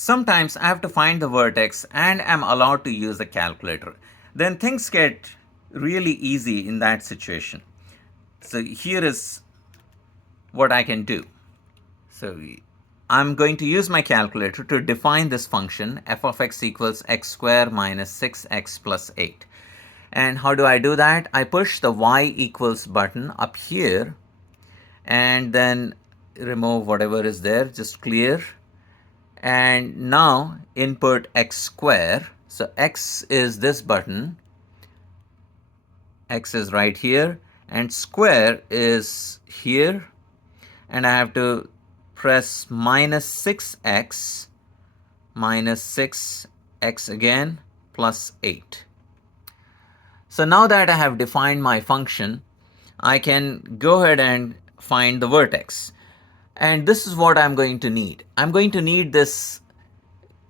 Sometimes I have to find the vertex and am allowed to use the calculator. Then things get really easy in that situation. So here is what I can do. So I'm going to use my calculator to define this function f of x equals x squared minus 6x plus 8. And how do I do that? I push the y equals button up here and then remove whatever is there, just clear. And now input x square. So x is this button, x is right here, and square is here, and I have to press minus 6x minus 6x again plus 8. So now that I have defined my function, I can go ahead and find the vertex. And this is what I'm going to need. I'm going to need this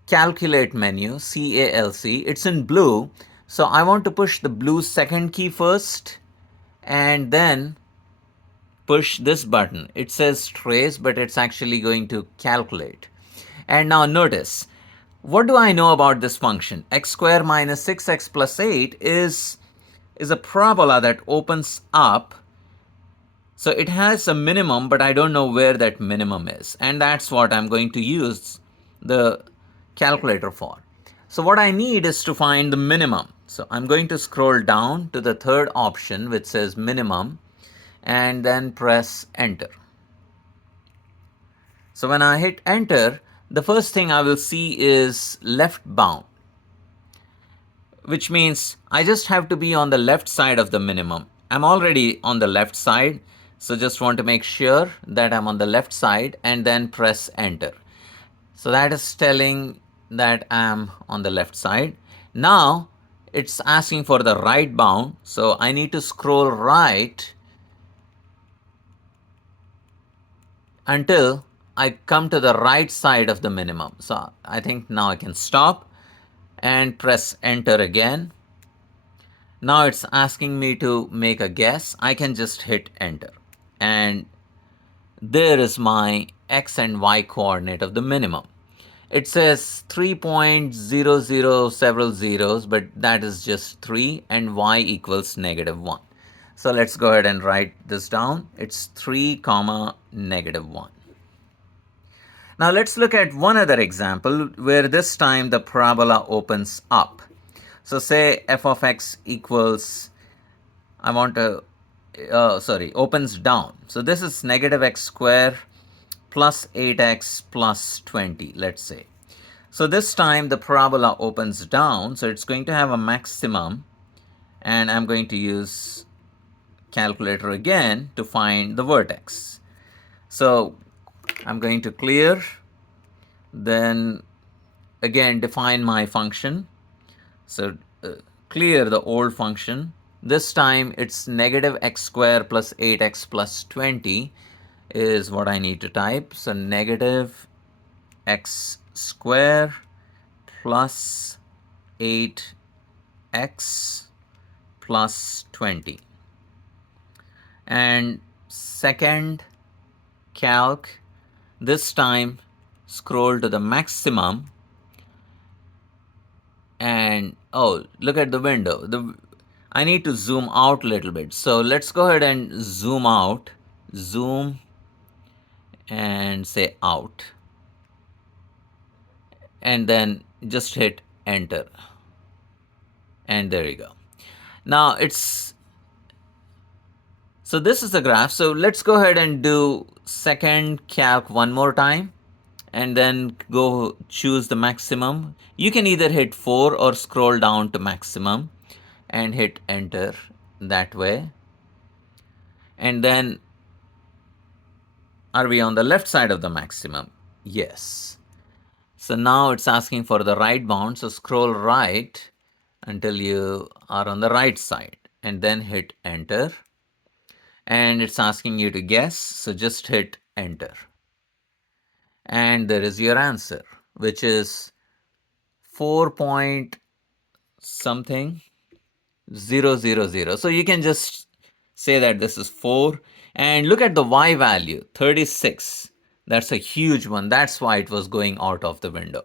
calculate menu, C-A-L-C. It's in blue. So I want to push the blue second key first and then push this button. It says trace, but it's actually going to calculate. And now notice, what do I know about this function? X squared minus 6x plus 8 is a parabola that opens up. So it has a minimum, but I don't know where that minimum is. And that's what I'm going to use the calculator for. So what I need is to find the minimum. So I'm going to scroll down to the third option, which says minimum, and then press enter. So when I hit enter, the first thing I will see is left bound, which means I just have to be on the left side of the minimum. I'm already on the left side, so just want to make sure that I'm on the left side and then press enter. So that is telling that I'm on the left side. Now it's asking for the right bound, so I need to scroll right until I come to the right side of the minimum. So I think now I can stop and press enter again. Now it's asking me to make a guess. I can just hit enter. And there is my x and y coordinate of the minimum. It says 3.00 several zeros, but that is just 3, and y equals negative 1. So let's go ahead and write this down. It's 3 comma negative 1. Now let's look at one other example where this time the parabola opens up. So say f of x equals, opens down. So this is negative x squared plus 8x plus 20, let's say. So this time the parabola opens down, so it's going to have a maximum, and I'm going to use calculator again to find the vertex. So I'm going to clear, then again define my function. So clear the old function. This time it's negative x squared plus 8x plus 20 is what I need to type. So negative x squared plus 8x plus 20. And second calc, this time scroll to the maximum, and oh, look at the window. I need to zoom out a little bit. So let's go ahead and zoom out, zoom and say out, and then just hit enter, and there you go. Now so this is the graph. So let's go ahead and do second calc one more time and then go choose the maximum. You can either hit 4 or scroll down to maximum and hit enter that way. And then are we on the left side of the maximum? Yes. So now it's asking for the right bound. So scroll right until you are on the right side and then hit enter. And it's asking you to guess. So just hit enter. And there is your answer, which is 4 point something 000. So you can just say that this is 4, and look at the y value, 36. That's a huge one. That's why it was going out of the window.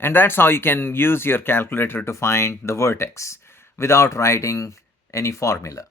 And that's how you can use your calculator to find the vertex without writing any formula.